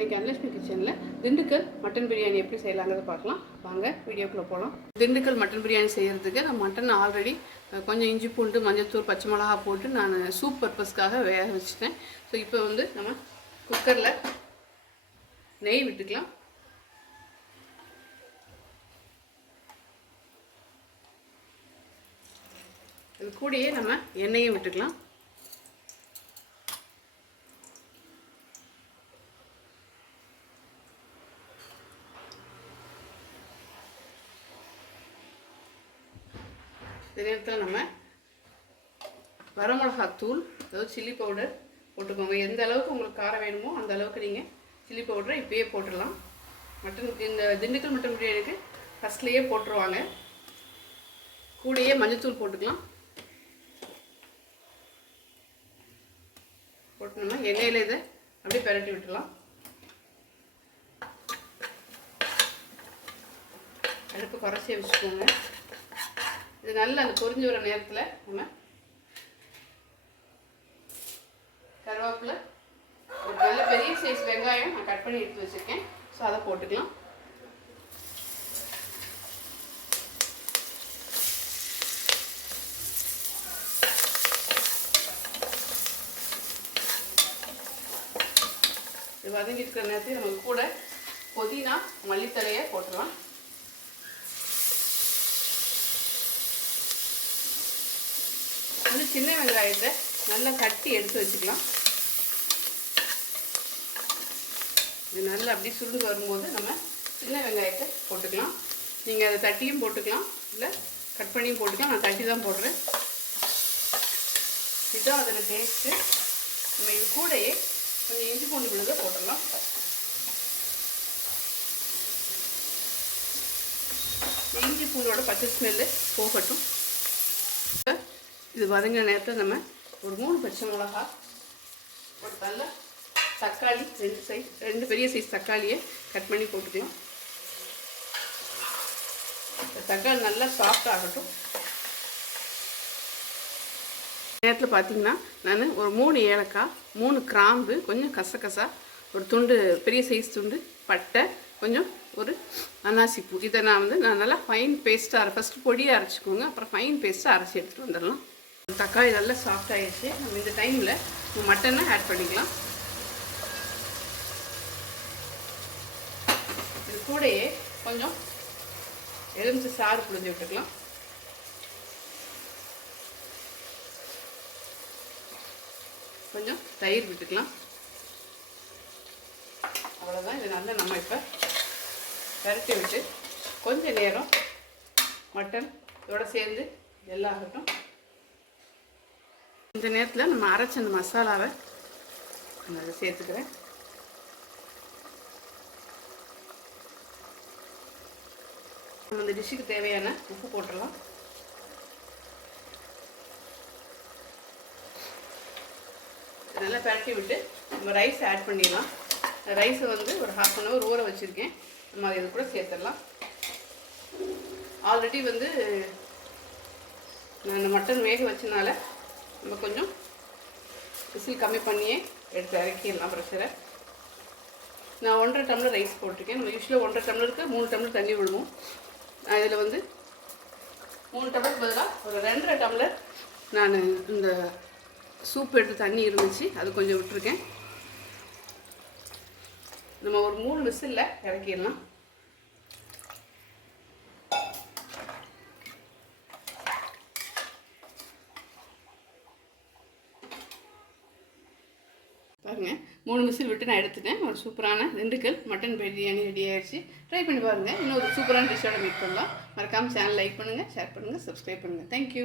இன்றைக்கி அன்லட்சுமி கிச்சனில் திண்டுக்கல் மட்டன் பிரியாணி எப்படி செய்யலாங்கிறத பார்க்கலாம். வாங்க வீடியோக்குள்ளே போகலாம் திண்டுக்கல் மட்டன் பிரியாணி செய்கிறதுக்கு நான் மட்டன் ஆல்ரெடி கொஞ்சம் இஞ்சி பூண்டு மஞ்சள்தூள் பச்சை மிளகா போட்டு நான் சூப் பர்பஸ்க்காக வேக வச்சுட்டேன். ஸோ இப்போ வந்து நம்ம குக்கரில் நெய் விட்டுக்கலாம். இது கூடயே நம்ம எண்ணெயும் விட்டுக்கலாம். இந்த நேரத்தில் நம்ம வரமிளகாத்தூள் அதாவது சில்லி பவுடர் போட்டுக்கோங்க. எந்த அளவுக்கு உங்களுக்கு காரம் வேணுமோ அந்த அளவுக்கு நீங்கள் சில்லி பவுடரை இப்போயே போட்டுடலாம். மட்டன் இந்த திண்டுக்கல் மட்டன் பிரியாணிக்கு ஃபஸ்ட்லேயே போட்டுருவாங்க. கூடையே மஞ்சத்தூள் போட்டுக்கலாம். போட்டுனோம்னா எண்ணெயில் இதை அப்படியே பிரட்டி விட்டுலாம் அடுப்பு குறைச்சி வச்சுக்கோங்க. இது நல்லா அந்த பொரிஞ்சு வர நேரத்தில் நம்ம கருவேப்பிலை ஒரு நல்ல பெரிய சைஸ் வெங்காயம் நான் கட் பண்ணி எடுத்து வச்சுருக்கேன். ஸோ அதை போட்டுக்கலாம். இது வதங்கி இருக்கிற நேரத்தில் நமக்கு கூட புதினா மல்லித்தலையை போட்டுடலாம். வந்து சின்ன வெங்காயத்தை நல்லா கட்டி எடுத்து வச்சுக்கலாம். இது நல்லா அப்படி சுருண்டு வரும்போது நம்ம சின்ன வெங்காயத்தை போட்டுக்கலாம். நீங்கள் அதை தட்டியும் போட்டுக்கலாம். இல்லை கட் பண்ணியும் போட்டுக்கலாம். நான் தட்டி தான் போடுறேன். இதுதான் அதில் டேஸ்ட்டு நம்ம இது கூடையே கொஞ்சம் இஞ்சி பூண்டு விழுத போட்டுடலாம். இஞ்சி பூண்டோட பச்சை ஸ்மெல்லு போகட்டும். இது வதங்கின நேரத்தில் நம்ம ஒரு மூணு பச்சை மிளகா ஒரு நல்ல தக்காளி ரெண்டு சைஸ் ரெண்டு பெரிய சைஸ் தக்காளியை கட் பண்ணி போட்டுக்கலாம். தக்காளி நல்லா சாஃப்ட் ஆகட்டும். நேரத்தில் பார்த்தீங்கன்னா நான் ஒரு மூணு ஏலக்காய் மூணு கிராம்பு கொஞ்சம் கசகசா ஒரு துண்டு பெரிய சைஸ் துண்டு பட்டை கொஞ்சம் ஒரு அன்னாசி பூ. இதை நான் வந்து நான் நல்லா ஃபைன் பேஸ்ட்டாக அரை ஃபஸ்ட்டு பொடியாக அரைச்சிக்கோங்க அப்புறம் ஃபைன் பேஸ்ட்டாக அரைச்சி எடுத்துகிட்டு வந்துடலாம். தக்காளி நல்லா சாஃப்ட் ஆகிடுச்சு நம்ம இந்த டைமில் மட்டனை ஆட் பண்ணிக்கலாம். இது கூடையே கொஞ்சம் எலுமிச்சை சாறு புழிஞ்சு விட்டுக்கலாம். கொஞ்சம் தயிர் விட்டுக்கலாம். அவ்வளோதான் இது நல்லா நம்ம இப்போ விரட்டி விட்டு கொஞ்சம் நேரம் மட்டன் இதோட சேர்ந்து எல்லாம் ஆகட்டும் இந்த நேரத்தில் நம்ம அரைச்ச அந்த மசாலாவை நான் அதை சேர்த்துக்கிறேன். நம்ம இந்த டிஷ்ஷுக்கு தேவையான உப்பு போட்டுடலாம். நல்லா பரட்டி விட்டு நம்ம ரைஸ் ஆட் பண்ணிடலாம். ரைஸை வந்து ஒரு ஹாஃப் அன் ஹவர் ஊற வச்சுருக்கேன். நம்ம இது கூட சேர்த்துடலாம். ஆல்ரெடி வந்து நான் மட்டன் வேக வச்சனால நம்ம கொஞ்சம் விசில் கம்மி பண்ணியே எடுத்து இறக்கிடலாம் ப்ரெஷரை நான் ஒன்றரை டம்ளர் ரைஸ் போட்டிருக்கேன். நம்ம யூஸ்வலாக ஒன்றரை டம்ளருக்கு மூணு டம்ளர் தண்ணி விழுவோம் நான் இதில் வந்து மூணு டம்ளர் பதிலாக ஒரு ரெண்டரை டம்ளர் நான் இந்த சூப் எடுத்து தண்ணி இருந்துச்சு. அது கொஞ்சம் விட்டுருக்கேன். நம்ம ஒரு மூணு விசிலில் இறக்கிடலாம். பாருங்கள் மூணு மிசில் விட்டு நான் எடுத்துட்டேன். ஒரு சூப்பரான திண்டுக்கல் மட்டன் பிரியாணி ரெடி ஆகிடுச்சு ட்ரை பண்ணி பாருங்கள் இன்னொரு சூப்பரான டிஷ்ஷோட மீட் பண்ணலாம். மறக்காமல் சேனல் லைக் பண்ணுங்கள் ஷேர் பண்ணுங்கள் சப்ஸ்கிரைப் பண்ணுங்கள் தேங்க்யூ